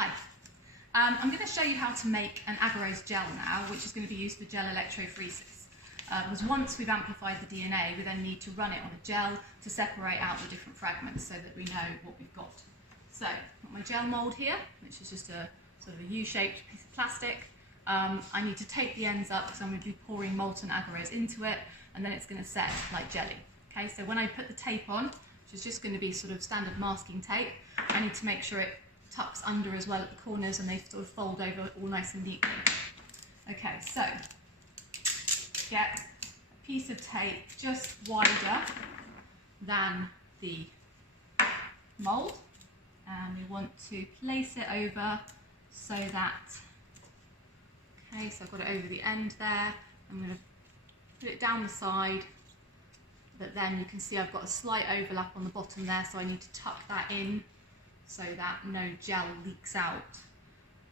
Hi. I'm going to show you how to make an agarose gel now, which is going to be used for gel electrophoresis. Because once we've amplified the DNA, we then need to run it on a gel to separate out the different fragments so that we know what we've got. So, I've got my gel mould here, which is just a sort of a U-shaped piece of plastic. I need to tape the ends up because I'm going to be pouring molten agarose into it, and then it's going to set like jelly. Okay, so when I put the tape on, which is just going to be sort of standard masking tape, I need to make sure it tucks under as well at the corners and they sort of fold over all nice and neatly. Okay, so get a piece of tape just wider than the mould, and we want to place it over so that, okay, so I've got it over the end there. I'm going to put it down the side, but then you can see I've got a slight overlap on the bottom there, so I need to tuck that in so that no gel leaks out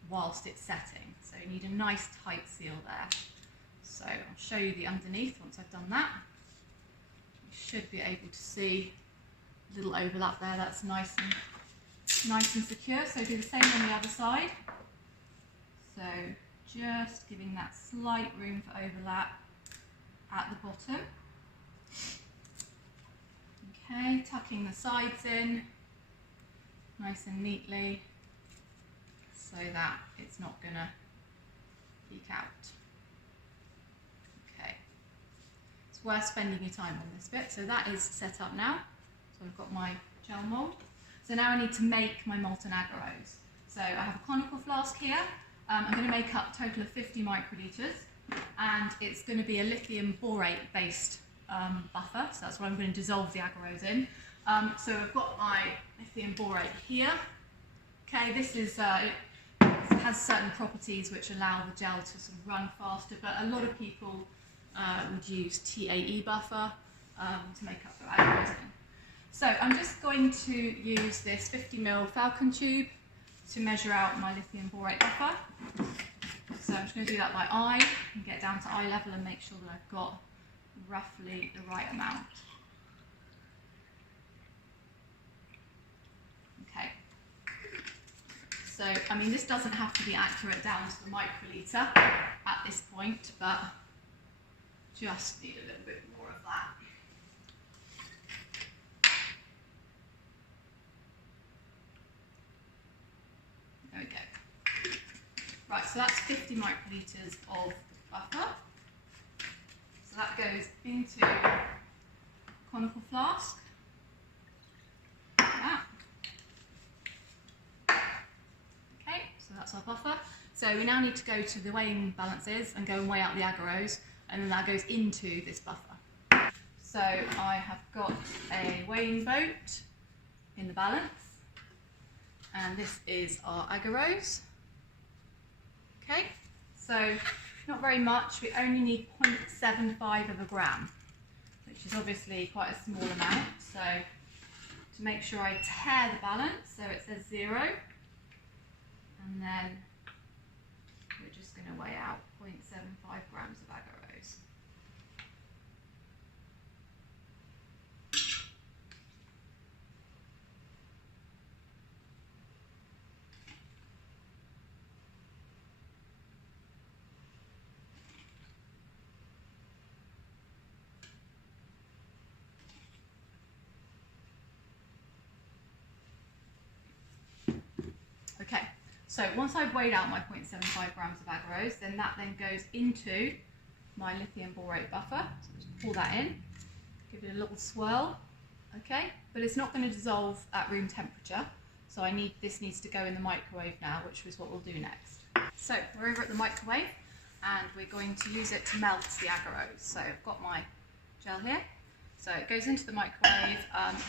whilst it's setting. So you need a nice tight seal there. So I'll show you the underneath once I've done that. You should be able to see a little overlap there. That's nice and secure. So do the same on the other side. So just giving that slight room for overlap at the bottom. Okay, tucking the sides in nice and neatly so that it's not going to leak out. Okay, it's worth spending your time on this bit. So that is set up now. So I've got my gel mould. So now I need to make my molten agarose. So I have a conical flask here. I'm going to make up a total of 50 microliters, and it's going to be a lithium borate based buffer. So that's what I'm going to dissolve the agarose in. So I've got my lithium borate here. Okay, this is it has certain properties which allow the gel to sort of run faster, but a lot of people would use TAE buffer to make up their agarose in. So I'm just going to use this 50ml Falcon tube to measure out my lithium borate buffer. So I'm just going to do that by eye and get down to eye level and make sure that I've got roughly the right amount. Okay. So, I mean, this doesn't have to be accurate down to the microliter at this point, but just need a little bit more of that. There we go. Right, so that's 50 microliters of buffer. So that goes into a conical flask. Like that. Okay, so that's our buffer. So we now need to go to the weighing balances and go and weigh out the agarose, and then that goes into this buffer. So I have got a weighing boat in the balance, and this is our agarose. Okay, so not very much, we only need 0.75 of a gram, which is obviously quite a small amount. So to make sure I tear the balance, so it says 0, and then we're just going to weigh out 0.75 grams of agarose. Okay, so once I've weighed out my 0.75 grams of agarose, then that then goes into my lithium borate buffer. So just pour that in, give it a little swirl, okay? But it's not going to dissolve at room temperature, so this needs to go in the microwave now, which is what we'll do next. So we're over at the microwave, and we're going to use it to melt the agarose. So I've got my gel here. So it goes into the microwave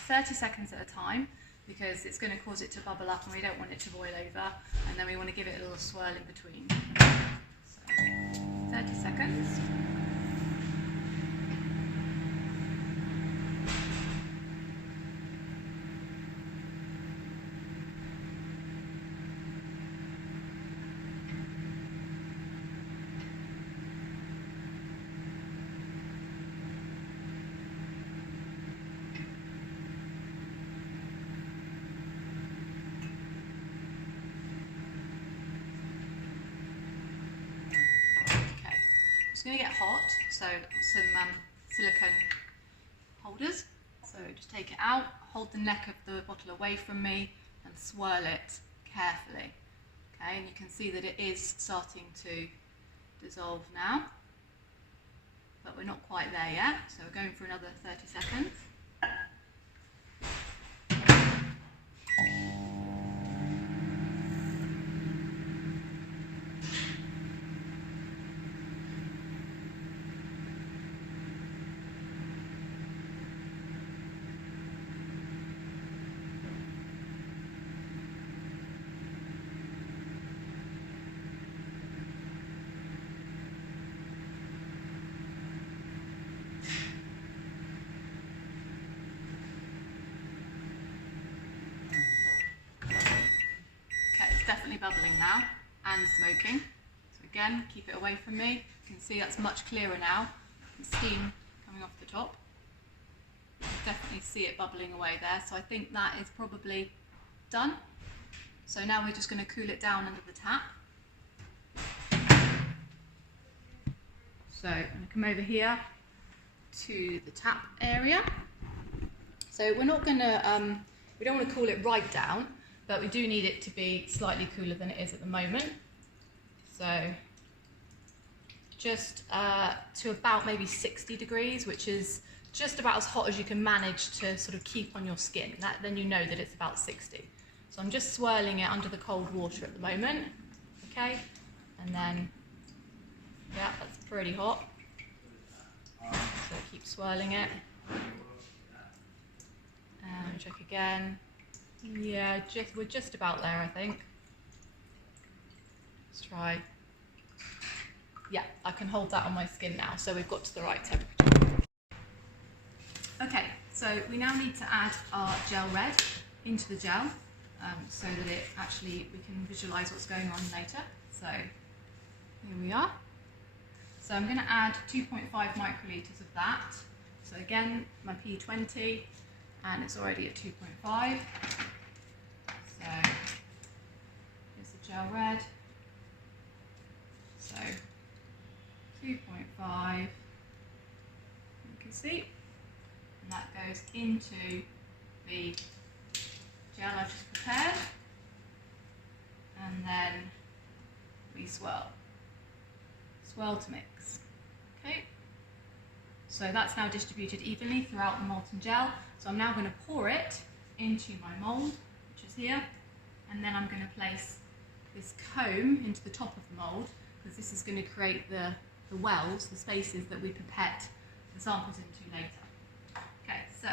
30 seconds at a time, because it's going to cause it to bubble up and we don't want it to boil over, and then we want to give it a little swirl in between. So 30 seconds. It's going to get hot, so some silicone holders. So just take it out, hold the neck of the bottle away from me and swirl it carefully. Okay, and you can see that it is starting to dissolve now, but we're not quite there yet, so we're going for another 30 seconds. Definitely bubbling now and smoking. So again, keep it away from me. You can see that's much clearer now. The steam coming off the top. You can definitely see it bubbling away there. So I think that is probably done. So now we're just going to cool it down under the tap. So I'm going to come over here to the tap area. So we're not going to, we don't want to cool it right down, but we do need it to be slightly cooler than it is at the moment. So just to about maybe 60 degrees, which is just about as hot as you can manage to sort of keep on your skin. Then you know that it's about 60. So I'm just swirling it under the cold water at the moment, okay? And then, yeah, that's pretty hot. So keep swirling it. And check again. Yeah, we're just about there, I think. Let's try. Yeah, I can hold that on my skin now, so we've got to the right temperature. Okay, so we now need to add our gel red into the gel, so that it actually, we can visualise what's going on later. So here we are. So I'm going to add 2.5 microlitres of that. So again, my P20, and it's already at 2.5. So here's the gel red. So 2.5, you can see, and that goes into the gel I've just prepared, and then we swirl to mix. Okay, so that's now distributed evenly throughout the molten gel. So I'm now going to pour it into my mould, which is here, and then I'm going to place this comb into the top of the mould, because this is going to create the wells, the spaces that we pipette the samples into later. Okay, so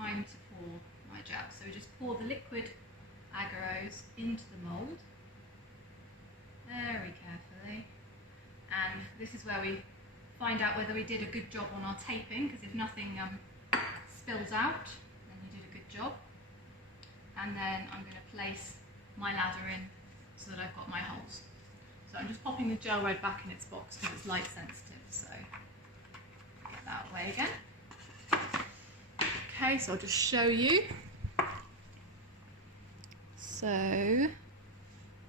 time to pour my gel. So we just pour the liquid agarose into the mould very carefully, and this is where we find out whether we did a good job on our taping, because if nothing spills out, then we did a good job. And then I'm going to place my ladder in so that I've got my holes. So I'm just popping the gel red back in its box because it's light sensitive, so get that away again. Okay, so I'll just show you. So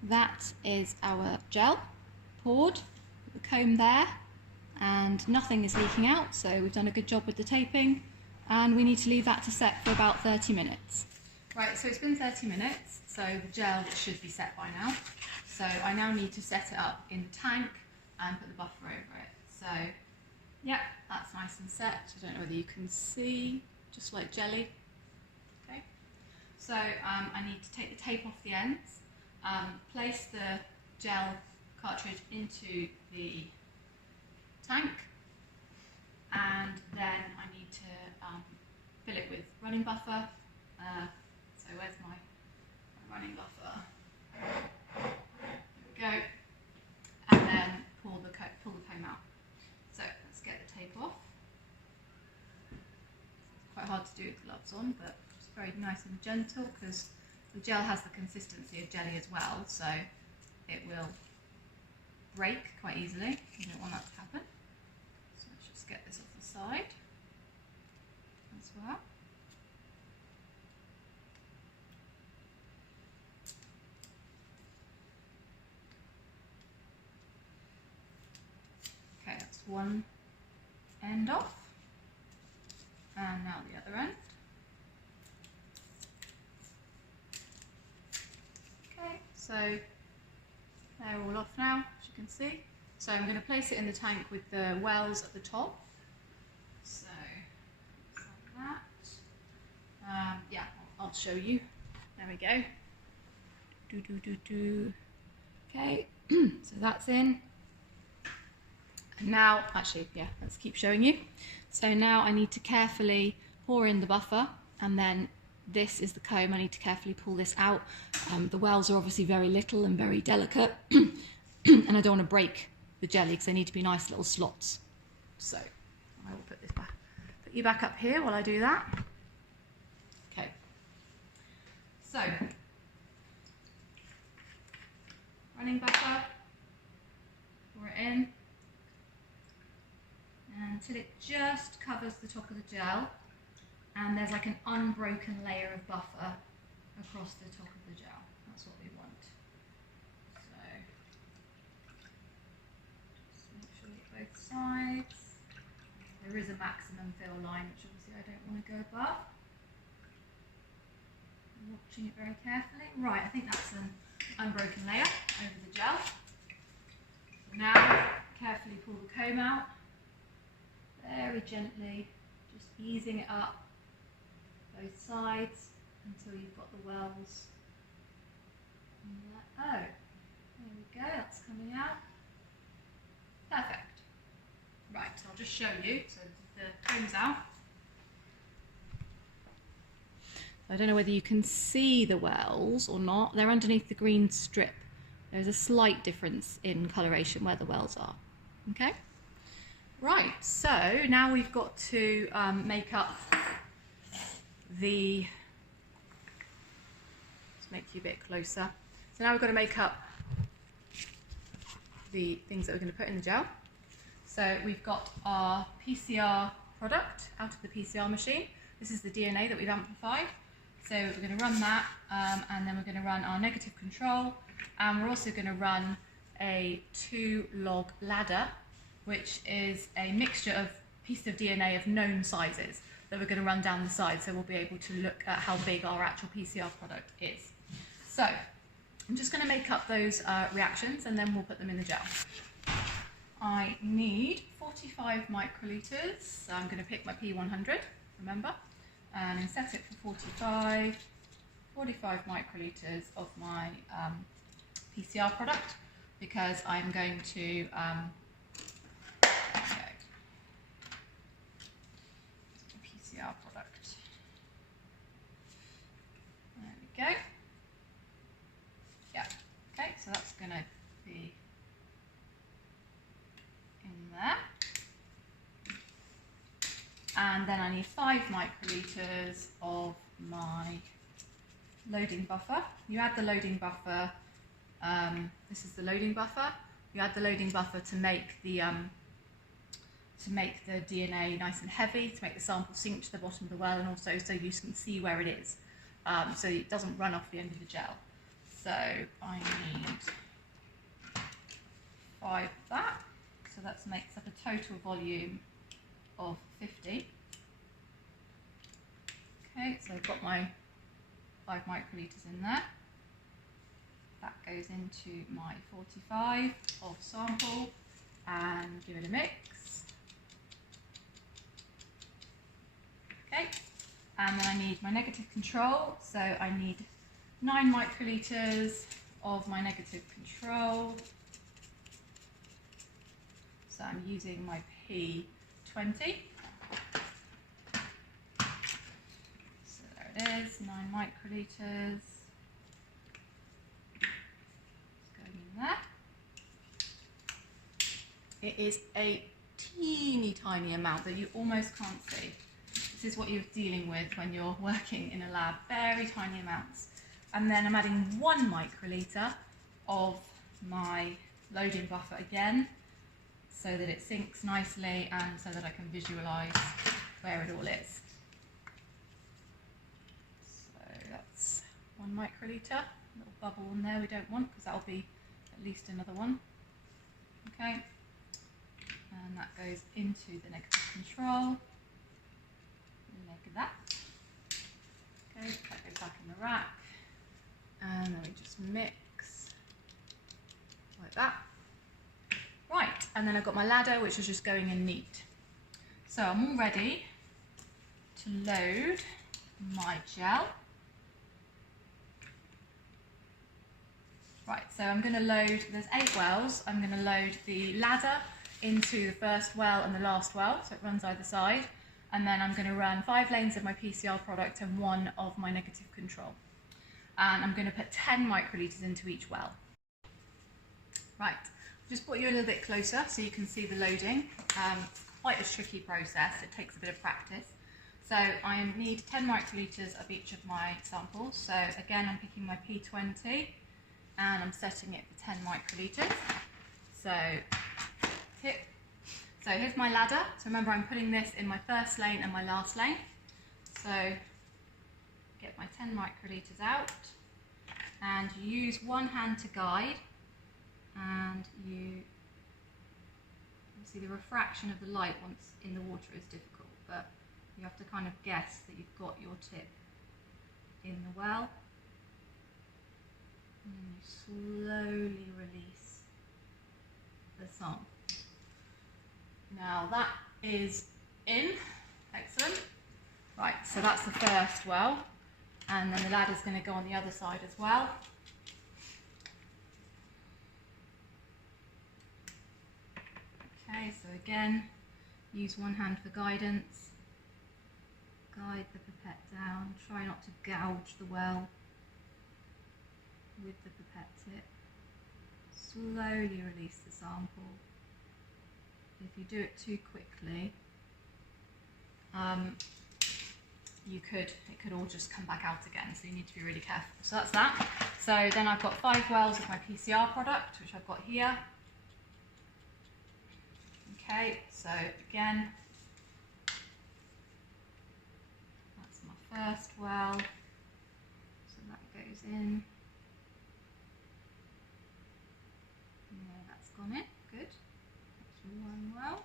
that is our gel poured, with the comb there, and nothing is leaking out, so we've done a good job with the taping, and we need to leave that to set for about 30 minutes. Right, so it's been 30 minutes, so the gel should be set by now. So I now need to set it up in the tank and put the buffer over it. So yeah, that's nice and set. I don't know whether you can see, just like jelly. Okay. So I need to take the tape off the ends, place the gel cartridge into the tank, and then I need to fill it with running buffer. So where's my running buffer? There we go. And then pull the comb out. So let's get the tape off. It's quite hard to do with gloves on, but just very nice and gentle, because the gel has the consistency of jelly as well, so it will break quite easily. You don't want that to happen. So let's just get this off the side as well. one end off, and now the other end. Okay, so they're all off now, as you can see. So I'm going to place it in the tank with the wells at the top. So, like that. Yeah, I'll show you. There we go. Okay, so that's in. And now, actually, yeah, let's keep showing you. So now I need to carefully pour in the buffer, and then this is the comb. I need to carefully pull this out. The wells are obviously very little and very delicate, and I don't want to break the jelly because they need to be nice little slots. So I will put this back. Put you back up here while I do that. Okay. So running buffer, pour it in until it just covers the top of the gel, and there's like an unbroken layer of buffer across the top of the gel. That's what we want. So just make sure you get both sides. There is a maximum fill line, which obviously I don't want to go above. I'm watching it very carefully. Right, I think that's an unbroken layer over the gel. Now carefully pull the comb out, very gently, just easing it up both sides until you've got the wells. Oh, there we go, that's coming out. Perfect. Right, so I'll just show you. So the comb's out. I don't know whether you can see the wells or not. They're underneath the green strip. There's a slight difference in coloration where the wells are. Okay? Right, so now we've got to make up the... Let's make you a bit closer. So now we've got to make up the things that we're going to put in the gel. So we've got our PCR product out of the PCR machine. This is the DNA that we've amplified. So we're going to run that, and then we're going to run our negative control, and we're also going to run a 2-log ladder, which is a mixture of pieces of DNA of known sizes that we're going to run down the side, so we'll be able to look at how big our actual PCR product is. So I'm just going to make up those reactions, and then we'll put them in the gel. I need 45 microliters, so I'm going to pick my P100, remember, and set it for 45 microliters of my PCR product, because I'm going to PCR product. There we go. Yeah, okay, so that's going to be in there. And then I need 5 microliters of my loading buffer. You add the loading buffer, this is the loading buffer. You add the loading buffer to make the DNA nice and heavy, to make the sample sink to the bottom of the well, and also so you can see where it is, so it doesn't run off the end of the gel. So I need 5 of that, so that makes up a total volume of 50. Okay, so I've got my 5 microliters in there. That goes into my 45 of sample, and give it a mix. Okay, and then I need my negative control, so I need 9 microliters of my negative control. So I'm using my P20. So there it is, 9 microliters. It's going in there. It is a teeny tiny amount that you almost can't see. This is what you're dealing with when you're working in a lab, very tiny amounts. And then I'm adding 1 microliter of my loading buffer again, so that it sinks nicely and so that I can visualise where it all is. So that's 1 microliter, a little bubble in there we don't want, because that'll be at least another one. Okay, and that goes into the negative control, like that. Okay, that goes back in the rack, and then we just mix like that. Right, and then I've got my ladder, which is just going in neat. So I'm all ready to load my gel. Right, so I'm going to load, there's 8 wells, I'm going to load the ladder into the first well and the last well, so it runs either side, and then I'm going to run 5 lanes of my PCR product and 1 of my negative control. And I'm going to put 10 microlitres into each well. Right, just brought you a little bit closer so you can see the loading. Quite a tricky process, it takes a bit of practice. So I need 10 microlitres of each of my samples. So again, I'm picking my P20 and I'm setting it for 10 microlitres. So here's my ladder. So remember, I'm putting this in my first lane and my last lane. So get my 10 microlitres out, and you use one hand to guide, and you see the refraction of the light once in the water is difficult, but you have to kind of guess that you've got your tip in the well. And then you slowly release the sample. Now that is in. Excellent. Right, so that's the first well, and then the ladder's going to go on the other side as well. Okay, so again, use one hand for guidance. Guide the pipette down. Try not to gouge the well with the pipette tip. Slowly release the sample. If you do it too quickly, it could all just come back out again, so you need to be really careful. So that's that. So then I've got 5 wells of my PCR product, which I've got here. Okay, so again, that's my first well, so that goes in. Yeah, that's gone in, good. That's one well.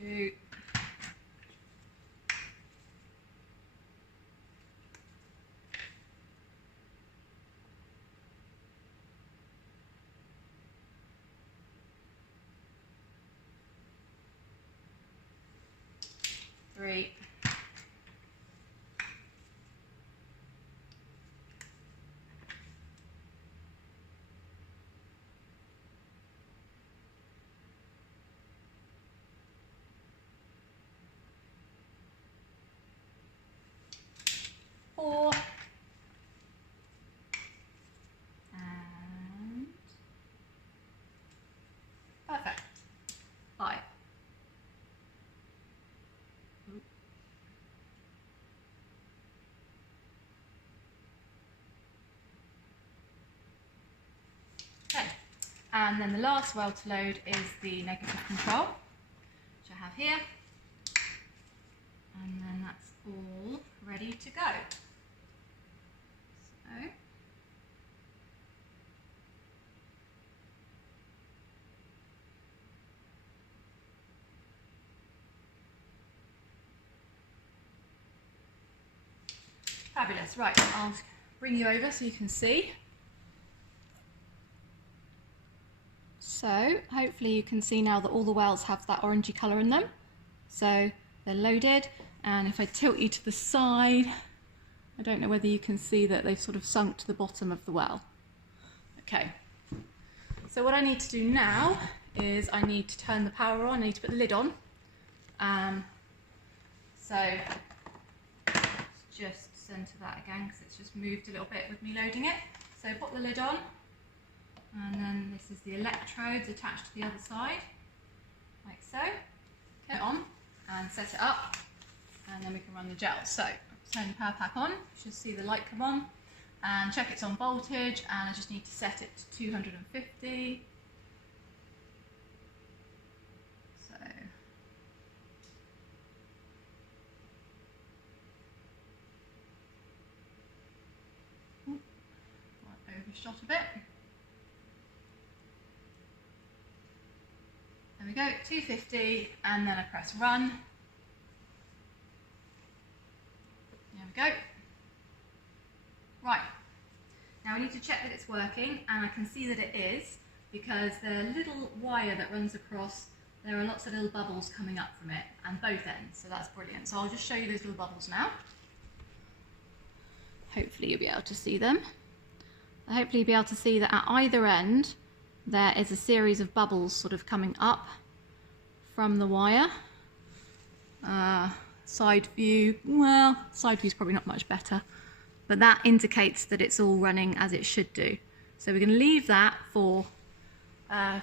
Two. 3. 4. And perfect. 5. Okay, and then the last well to load is the negative control, which I have here, and then that's all ready to go. So fabulous. Right, I'll bring you over so you can see. So hopefully you can see now that all the wells have that orangey colour in them. So they're loaded, and if I tilt you to the side, I don't know whether you can see that they've sort of sunk to the bottom of the well. Okay, so what I need to do now is I need to turn the power on. I need to put the lid on. So just centre that again, because it's just moved a little bit with me loading it. So put the lid on, and then this is the electrodes attached to the other side, like so. Put it on and set it up, and then we can run the gel. So turn the power pack on, you should see the light come on, and check it's on voltage, and I just need to set it to 250. the shot a bit. There we go, 250, and then I press run. There we go. Right, now we need to check that it's working, and I can see that it is, because the little wire that runs across, there are lots of little bubbles coming up from it, and both ends, so that's brilliant. So I'll just show you those little bubbles now. Hopefully you'll be able to see them. Hopefully you'll be able to see that at either end there is a series of bubbles sort of coming up from the wire. Side view, well, side view is probably not much better, but that indicates that it's all running as it should do. So we're going to leave that for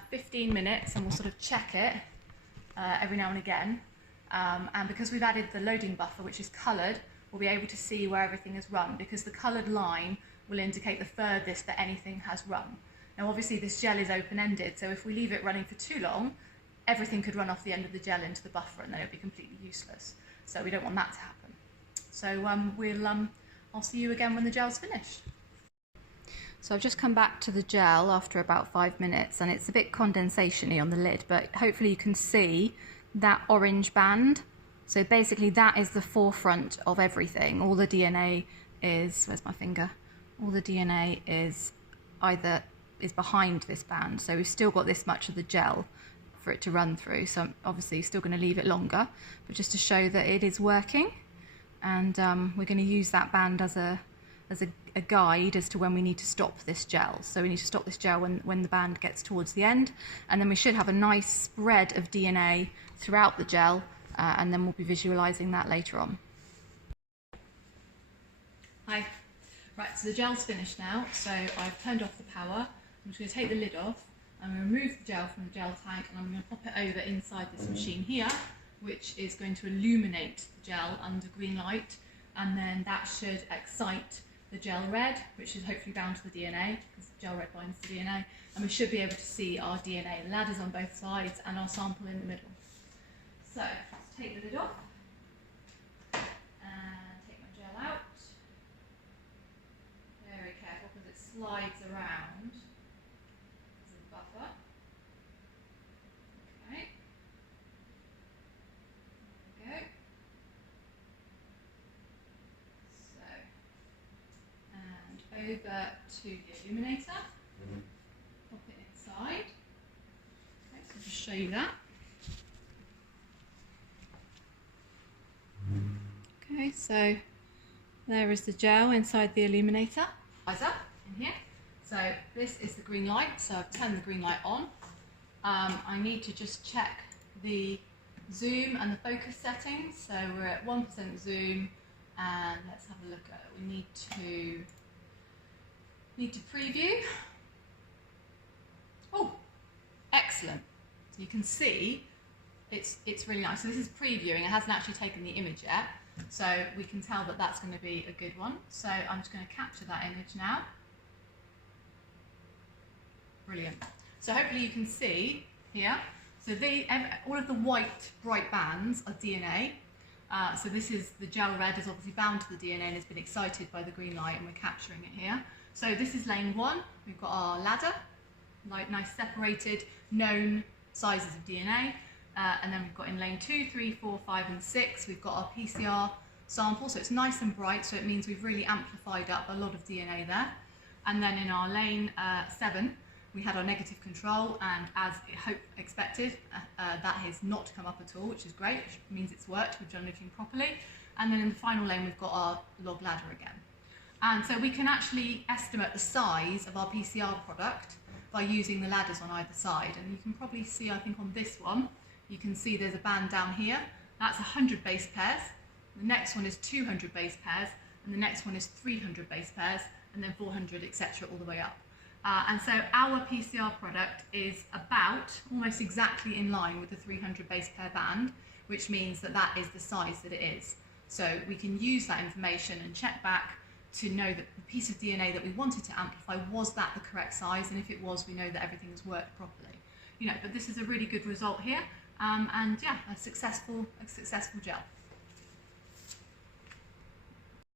15 minutes, and we'll sort of check it every now and again. And because we've added the loading buffer, which is coloured, we'll be able to see where everything has run, because the coloured line will indicate the furthest that anything has run. Now obviously this gel is open-ended, so if we leave it running for too long, everything could run off the end of the gel into the buffer, and then it would be completely useless. So we don't want that to happen. So I'll see you again when the gel's finished. So I've just come back to the gel after about 5 minutes, and it's a bit condensation-y on the lid, but hopefully you can see that orange band. So basically that is the forefront of everything. All the DNA is, where's my finger? All the DNA is behind this band. So we've still got this much of the gel for it to run through. So I'm obviously still going to leave it longer, but just to show that it is working. And we're going to use that band as a guide as to when we need to stop this gel. So we need to stop this gel when the band gets towards the end, and then we should have a nice spread of DNA throughout the gel, and then we'll be visualizing that later on. Hi. Right, so the gel's finished now, so I've turned off the power. I'm just going to take the lid off, I'm going to remove the gel from the gel tank, and I'm going to pop it over inside this machine here, which is going to illuminate the gel under green light, and then that should excite the gel red, which is hopefully bound to the DNA, because the gel red binds to the DNA, and we should be able to see our DNA ladders on both sides and our sample in the middle. So let's take the lid off and take my gel out. Very careful because it slides around as a buffer. Okay. There we go. So, and over to the illuminator. Pop it inside. Okay, so just show you that. Okay, so there is the gel inside the illuminator. Eyes up in here. So this is the green light, so I've turned the green light on. I need to just check the zoom and the focus settings. So we're at 1% zoom, and let's have a look at it. We need to preview. Oh, excellent. So you can see it's really nice. So this is previewing. It hasn't actually taken the image yet. So we can tell that that's going to be a good one. So I'm just going to capture that image now. Brilliant. So hopefully you can see here. So all of the white bright bands are DNA. So this is the gel red is obviously bound to the DNA and has been excited by the green light, and we're capturing it here. So this is lane 1. We've got our ladder, like nice separated, known sizes of DNA. And then we've got in lane 2, 3, 4, 5 and 6, we've got our PCR sample, so it's nice and bright, so it means we've really amplified up a lot of DNA there. And then in our lane 7, we had our negative control, and as expected, that has not come up at all, which is great, which means it's worked, we've done everything properly. And then in the final lane, we've got our log ladder again. And so we can actually estimate the size of our PCR product by using the ladders on either side. And you can probably see, I think on this one, you can see there's a band down here. That's 100 base pairs. The next one is 200 base pairs, and the next one is 300 base pairs, and then 400, etc., all the way up. And so our PCR product is about almost exactly in line with the 300 base pair band, which means that that is the size that it is. So we can use that information and check back to know that the piece of DNA that we wanted to amplify, was that the correct size? And if it was, we know that everything has worked properly. But this is a really good result here. And yeah, a successful gel.